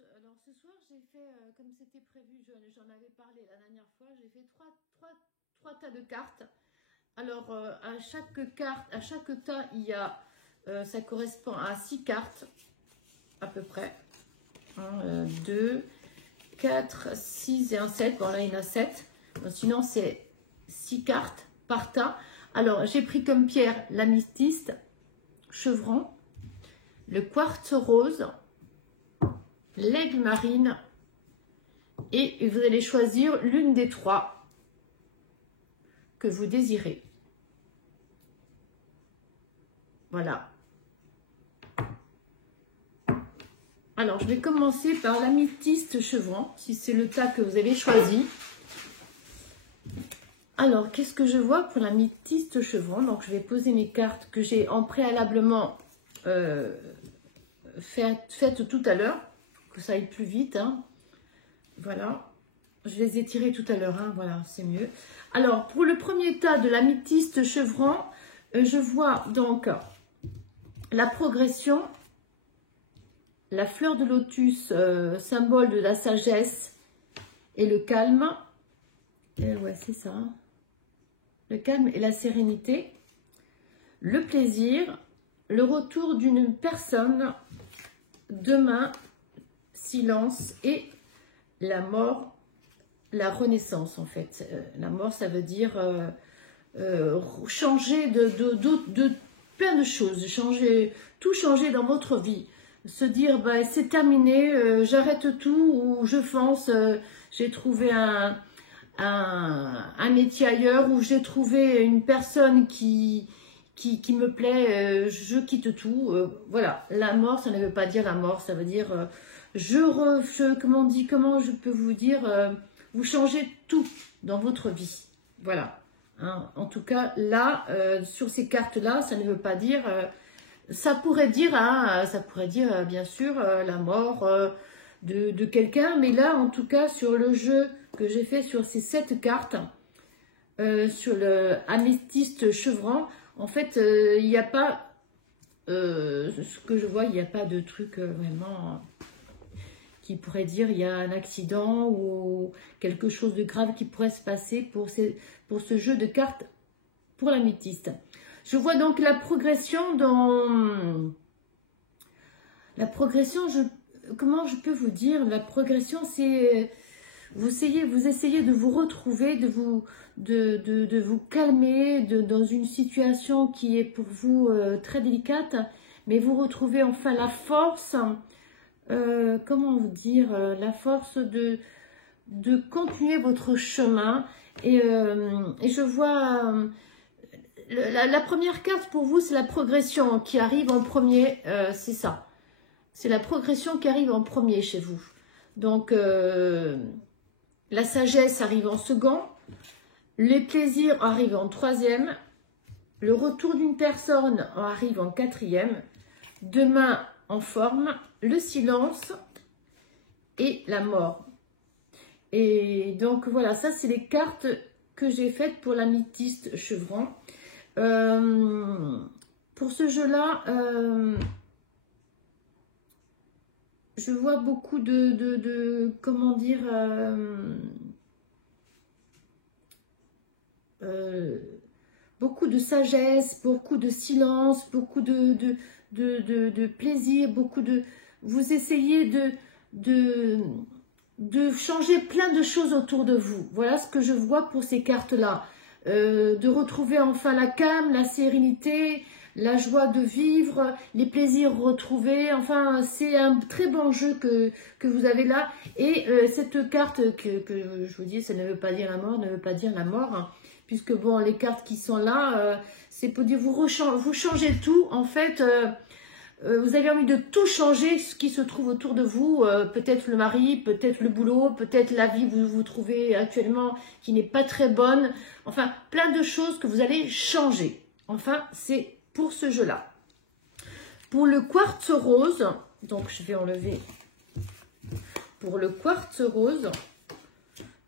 Alors ce soir j'ai fait comme c'était prévu, j'en avais parlé la dernière fois, j'ai fait trois tas de cartes. Alors à chaque carte, à chaque tas il y a, ça correspond à 6 cartes à peu près. 1, 2, 4, 6 et un 7, bon là il y en a 7. Donc, sinon c'est 6 cartes par tas. Alors j'ai pris comme pierre l'améthyste, chevron, le quartz rose, l'aigle marine, et vous allez choisir l'une des 3 que vous désirez. Voilà. Alors, je vais commencer par l'améthyste chevron, si c'est le tas que vous avez choisi. Alors, qu'est-ce que je vois pour l'améthyste chevron? Donc, je vais poser mes cartes que j'ai en préalablement faites tout à l'heure, que ça aille plus vite. Hein. Voilà. Je les ai tirées tout à l'heure. Hein. Voilà, c'est mieux. Alors, pour le premier tas de l'améthyste chevron, je vois donc la progression. La fleur de lotus, symbole de la sagesse et le calme. Ouais, c'est ça. Le calme et la sérénité. Le plaisir. Le retour d'une personne. Demain, silence et la mort, la renaissance en fait. La mort, ça veut dire changer de plein de choses. Tout changer dans votre vie. Se dire bah, c'est terminé, j'arrête tout ou je fonce, j'ai trouvé un métier ailleurs ou j'ai trouvé une personne qui me plaît, je quitte tout. Voilà, la mort, ça ne veut pas dire la mort, ça veut dire comment je peux vous dire, vous changez tout dans votre vie. Voilà. Hein. En tout cas, là, sur ces cartes-là, ça ne veut pas dire... ça pourrait dire bien sûr la mort de quelqu'un, mais là en tout cas sur le jeu que j'ai fait sur ces 7 cartes, sur le améthyste chevron, en fait il n'y a pas, ce que je vois, il n'y a pas de truc vraiment qui pourrait dire il y a un accident ou quelque chose de grave qui pourrait se passer pour ce jeu de cartes pour l'améthyste. Je vois donc la progression dans... La progression, comment je peux vous dire? La progression, c'est... Vous essayez de vous retrouver, de vous calmer dans une situation qui est pour vous très délicate, mais vous retrouvez enfin la force, comment vous dire, la force de continuer votre chemin. Et je vois... La première carte pour vous, c'est la progression qui arrive en premier, c'est ça. C'est la progression qui arrive en premier chez vous. Donc, la sagesse arrive en second, les plaisirs arrivent en troisième, le retour d'une personne arrive en quatrième, demain en forme, le silence et la mort. Et donc, voilà, ça, c'est les cartes que j'ai faites pour l'améthyste chevron. Pour ce jeu-là, je vois beaucoup comment dire, beaucoup de sagesse, beaucoup de silence, beaucoup de plaisir, beaucoup de... Vous essayez de changer plein de choses autour de vous. Voilà ce que je vois pour ces cartes-là. De retrouver enfin la calme, la sérénité, la joie de vivre, les plaisirs retrouvés. Enfin, c'est un très bon jeu que vous avez là. Et cette carte que je vous dis, ça ne veut pas dire la mort, ne veut pas dire la mort. Hein, puisque bon, les cartes qui sont là, c'est pour dire vous changez tout. En fait, vous avez envie de tout changer, ce qui se trouve autour de vous, peut-être le mari, peut-être le boulot, peut-être la vie que vous vous trouvez actuellement qui n'est pas très bonne. Enfin, plein de choses que vous allez changer. Enfin, c'est pour ce jeu-là. Pour le quartz rose, donc je vais enlever. Pour le quartz rose,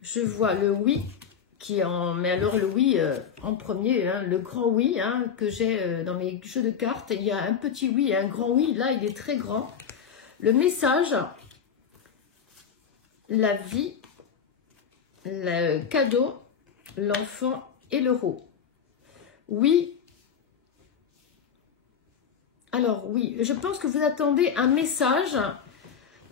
je vois le oui qui est en... Mais alors le oui en premier, hein, le grand oui hein, que j'ai dans mes jeux de cartes. Il y a un petit oui et un grand oui. Là, il est très grand. Le message, la vie, le cadeau, l'enfant et l'euro. Oui. Alors oui, je pense que vous attendez un message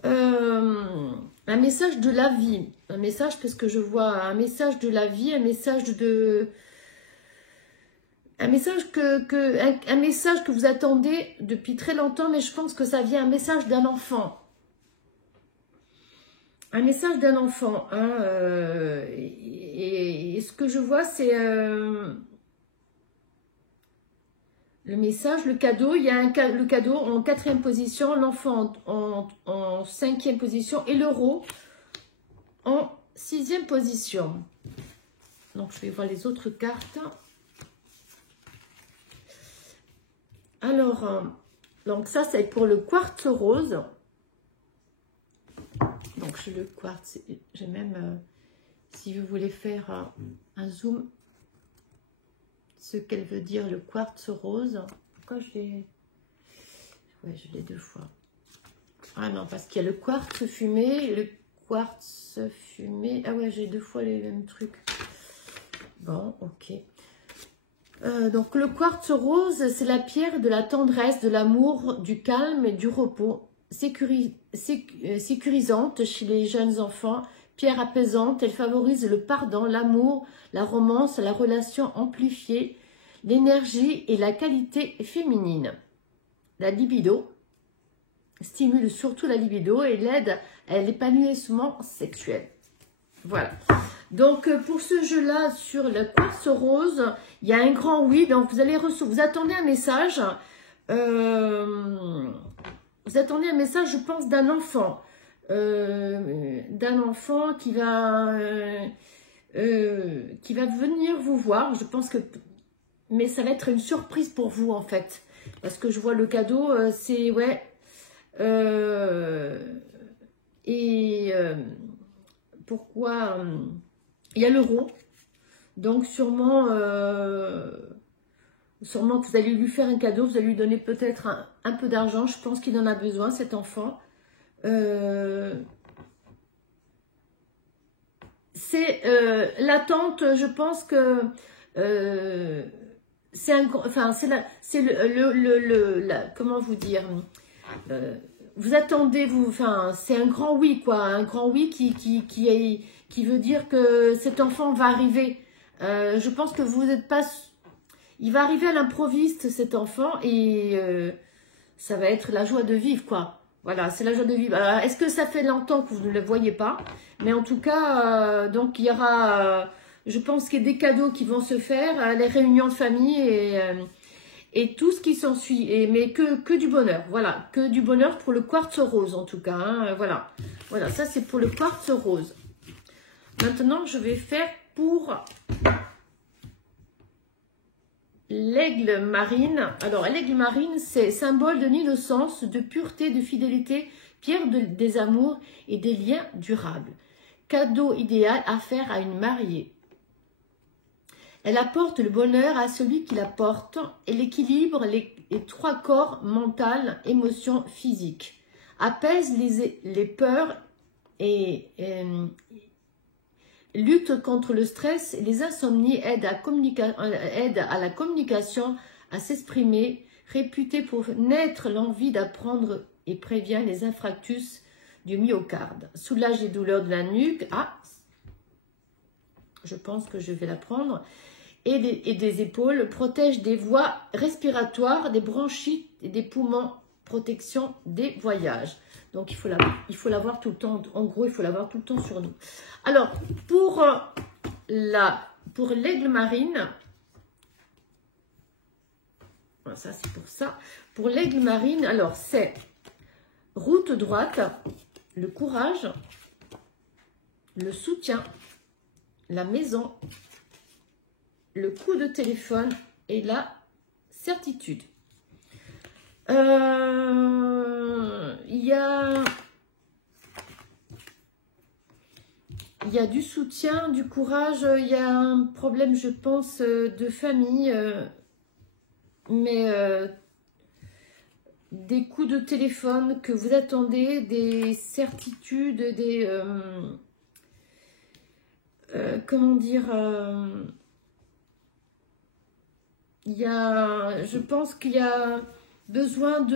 de la vie. Un message, parce que je vois un message de la vie, un message un message que vous attendez depuis très longtemps, mais je pense que ça vient un message d'un enfant. Un message d'un enfant. Hein, et ce que je vois, c'est le message, le cadeau. Il y a le cadeau en 4e position, l'enfant en 5e position et l'euro en 6e position. Donc, je vais voir les autres cartes. Alors, donc ça, c'est pour le quartz rose. Donc, j'ai le quartz. J'ai même, si vous voulez faire un zoom, ce qu'elle veut dire, le quartz rose. Pourquoi je l'ai... Ouais, je l'ai 2 fois. Ah non, parce qu'il y a le quartz fumé, le quartz fumé. Ah ouais, j'ai 2 fois les mêmes trucs. Bon, ok. Donc le quartz rose, c'est la pierre de la tendresse, de l'amour, du calme et du repos, sécurisante chez les jeunes enfants, pierre apaisante, elle favorise le pardon, l'amour, la romance, la relation amplifiée, l'énergie et la qualité féminine. La libido stimule surtout la libido et l'aide à l'épanouissement sexuel. Voilà. Donc, pour ce jeu-là, sur le quartz rose, il y a un grand oui. Donc, vous allez recevoir, vous attendez un message. Vous attendez un message, je pense, d'un enfant. D'un enfant qui va venir vous voir. Je pense que... Mais ça va être une surprise pour vous, en fait. Parce que je vois le cadeau, c'est... Ouais. Pourquoi... il y a l'euro, donc sûrement que vous allez lui faire un cadeau, vous allez lui donner peut-être un peu d'argent, je pense qu'il en a besoin cet enfant. C'est l'attente, je pense que c'est un, enfin c'est comment vous dire, vous attendez, enfin c'est un grand oui quoi, un grand oui qui veut dire que cet enfant va arriver. Je pense que vous n'êtes pas... Il va arriver à l'improviste, cet enfant, et ça va être la joie de vivre, quoi. Voilà, c'est la joie de vivre. Alors, est-ce que ça fait longtemps que vous ne le voyez pas? Mais en tout cas, donc, il y aura... je pense qu'il y a des cadeaux qui vont se faire, les réunions de famille et tout ce qui s'ensuit. Mais que du bonheur, voilà. Que du bonheur pour le quartz rose, en tout cas. Hein, voilà. Voilà, ça, c'est pour le quartz rose. Maintenant, je vais faire pour l'aigle marine. Alors, l'aigle marine, c'est symbole de l'innocence, de pureté, de fidélité, pierre des amours et des liens durables. Cadeau idéal à faire à une mariée. Elle apporte le bonheur à celui qui la porte et l'équilibre, les 3 corps, mental, émotion, physique. Apaise les peurs et lutte contre le stress et les insomnies, aide à la communication, à s'exprimer, réputée pour naître l'envie d'apprendre et prévient les infarctus du myocarde. Soulage les douleurs de la nuque. Ah, je pense que je vais la prendre. Et des épaules, protège des voies respiratoires, des bronchites et des poumons, protection des voyages. Donc, il faut l'avoir tout le temps. En gros, il faut l'avoir tout le temps sur nous. Alors, pour l'aigle marine, ça c'est pour ça. Pour l'aigle marine, alors c'est route droite, le courage, le soutien, la maison, le coup de téléphone et la certitude. Il y a du soutien, du courage, il y a un problème, je pense, de famille, mais des coups de téléphone que vous attendez, des certitudes, des... comment dire, je pense qu'il y a besoin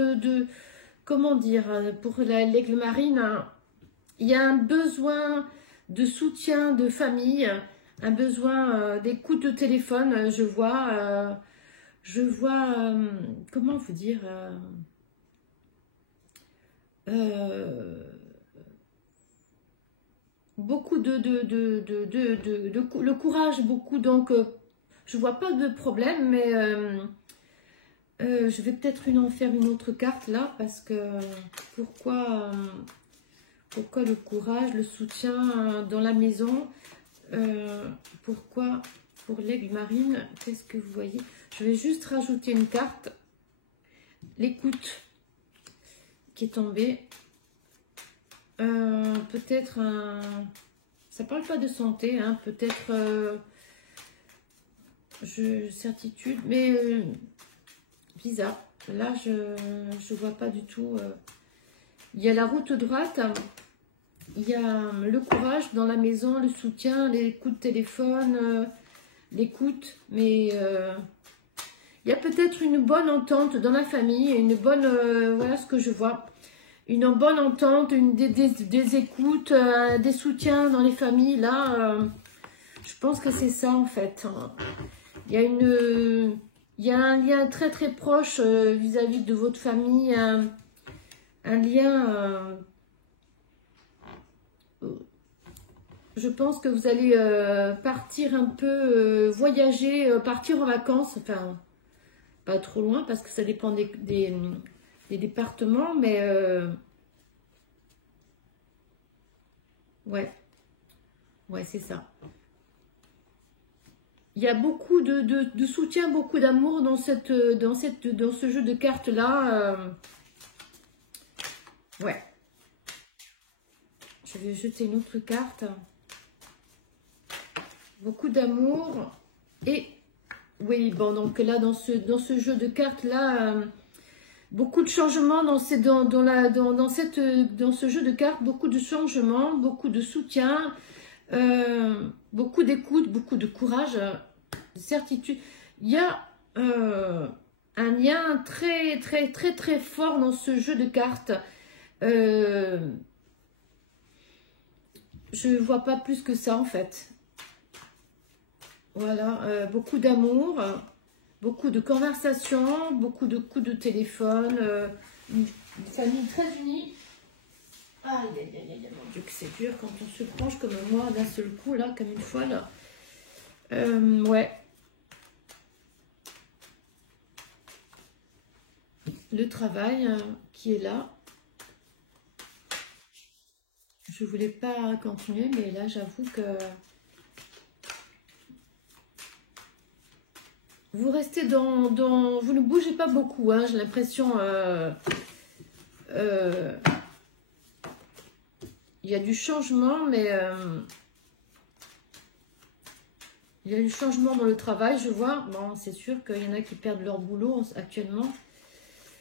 comment dire, pour l'aigle marine, hein, il y a un besoin de soutien de famille, un besoin des coups de téléphone, je vois, comment vous dire, beaucoup le courage, beaucoup, donc je vois pas de problème, mais je vais peut-être en faire une autre carte là, parce que pourquoi le courage, le soutien dans la maison, pourquoi pour l'aigle marine, qu'est-ce que vous voyez? Je vais juste rajouter une carte, l'écoute qui est tombée. Peut-être ça parle pas de santé, hein, peut-être certitude, mais bizarre. Là, je vois pas du tout. Il y a la route droite, il y a le courage dans la maison, le soutien, les coups de téléphone, l'écoute, mais il y a peut-être une bonne entente dans la famille, une bonne, voilà ce que je vois. Une bonne entente, des écoutes, des soutiens dans les familles. Là, je pense que c'est ça en fait. Il y a un lien très très proche vis-à-vis de votre famille, un lien. Je pense que vous allez partir un peu, voyager, partir en vacances. Enfin, pas trop loin parce que ça dépend des départements, mais ouais, c'est ça. Il y a beaucoup de soutien, beaucoup d'amour dans ce jeu de cartes là. Ouais. Je vais jeter une autre carte. Beaucoup d'amour et oui, bon, donc là dans ce jeu de cartes là. Beaucoup de changements dans ce jeu de cartes, beaucoup de changements, beaucoup de soutien, beaucoup d'écoute, beaucoup de courage, de certitude. Il y a un lien très très très très fort dans ce jeu de cartes. Je ne vois pas plus que ça en fait. Voilà, beaucoup d'amour. Beaucoup de conversations, beaucoup de coups de téléphone, une famille très unie. Aïe, aïe, aïe, aïe, mon Dieu que c'est dur quand on se penche comme moi d'un seul coup, là, comme une fois, là. Ouais. Le travail qui est là. Je voulais pas continuer, mais là, j'avoue que... Vous restez vous ne bougez pas beaucoup, hein, j'ai l'impression. Il y a du changement, mais il y a du changement dans le travail, je vois. Bon, c'est sûr qu'il y en a qui perdent leur boulot actuellement.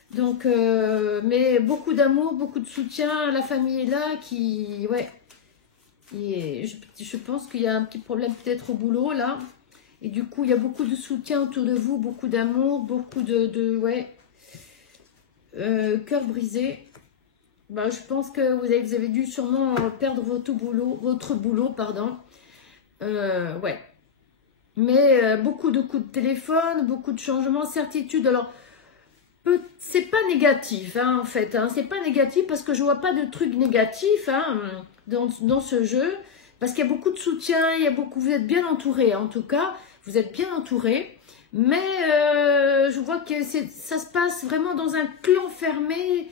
Donc, mais beaucoup d'amour, beaucoup de soutien. La famille est là, ouais. Je pense qu'il y a un petit problème peut-être au boulot, là. Et du coup, il y a beaucoup de soutien autour de vous, beaucoup d'amour, beaucoup ouais, cœur brisé. Ben, je pense que vous avez dû sûrement perdre votre boulot, pardon. Ouais. Mais beaucoup de coups de téléphone, beaucoup de changements, certitude. Alors, c'est pas négatif, hein, en fait. Hein, c'est pas négatif parce que je vois pas de trucs négatifs hein, dans ce jeu. Parce qu'il y a beaucoup de soutien, vous êtes bien entouré, en tout cas. Vous êtes bien entouré, mais je vois que ça se passe vraiment dans un clan fermé.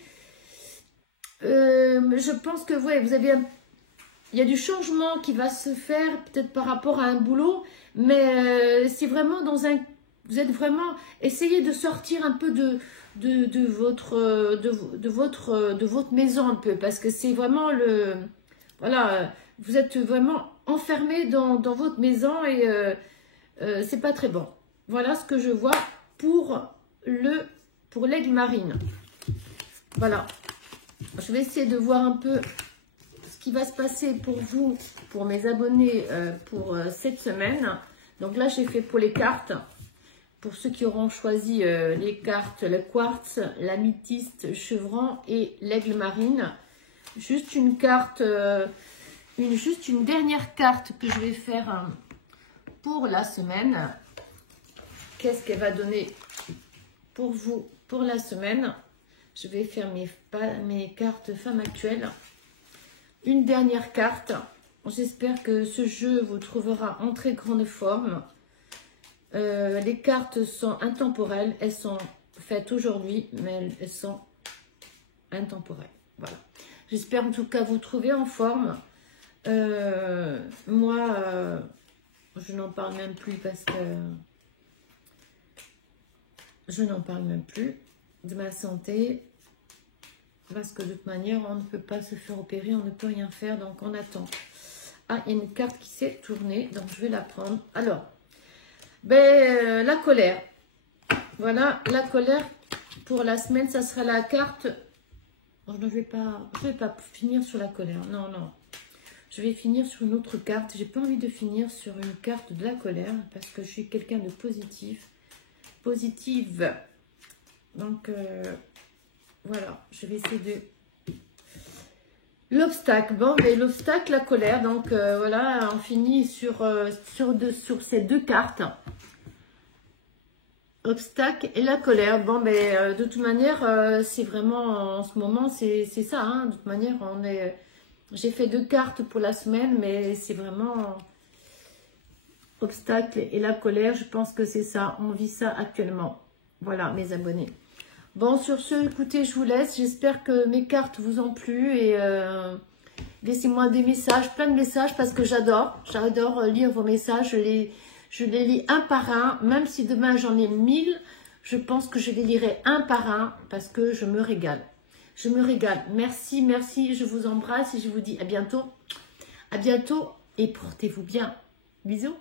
Je pense que ouais, il y a du changement qui va se faire, peut-être par rapport à un boulot, mais c'est vraiment vous êtes vraiment, essayez de sortir un peu de votre maison un peu, parce que c'est vraiment voilà, vous êtes vraiment enfermé dans votre maison et c'est pas très bon. Voilà ce que je vois pour l'aigle marine. Voilà. Je vais essayer de voir un peu ce qui va se passer pour vous, pour mes abonnés, pour cette semaine. Donc là, j'ai fait pour les cartes. Pour ceux qui auront choisi les cartes, le quartz, l'améthyste, chevron et l'aigle marine. Juste une carte, juste une dernière carte que je vais faire pour la semaine. Qu'est-ce qu'elle va donner pour vous pour la semaine? Je vais faire mes cartes femmes actuelles. Une dernière carte. J'espère que ce jeu vous trouvera en très grande forme. Les cartes sont intemporelles. Elles sont faites aujourd'hui, mais elles sont intemporelles. Voilà. J'espère en tout cas vous trouver en forme. Moi, je n'en parle même plus parce que je n'en parle même plus de ma santé. Parce que de toute manière, on ne peut pas se faire opérer, on ne peut rien faire, donc on attend. Ah, il y a une carte qui s'est tournée, donc je vais la prendre. Alors, la colère. Voilà, la colère pour la semaine, ça sera la carte. Je ne vais pas finir sur la colère. Non, non. Je vais finir sur une autre carte. J'ai pas envie de finir sur une carte de la colère parce que je suis quelqu'un de positif. Positive. Donc, voilà. Je vais essayer de... L'obstacle. Bon, mais l'obstacle, la colère. Donc, voilà, on finit sur ces deux cartes. Obstacle et la colère. Bon, mais de toute manière, c'est vraiment, en ce moment, c'est ça. Hein, de toute manière, on est... J'ai fait deux cartes pour la semaine, mais c'est vraiment obstacle et la colère. Je pense que c'est ça. On vit ça actuellement. Voilà, mes abonnés. Bon, sur ce, écoutez, je vous laisse. J'espère que mes cartes vous ont plu et laissez-moi des messages, plein de messages parce que j'adore. J'adore lire vos messages. Je les lis un par un. Même si demain j'en ai 1000, je pense que je les lirai un par un parce que je me régale. Je me régale. Merci, merci. Je vous embrasse et je vous dis à bientôt. À bientôt et portez-vous bien. Bisous.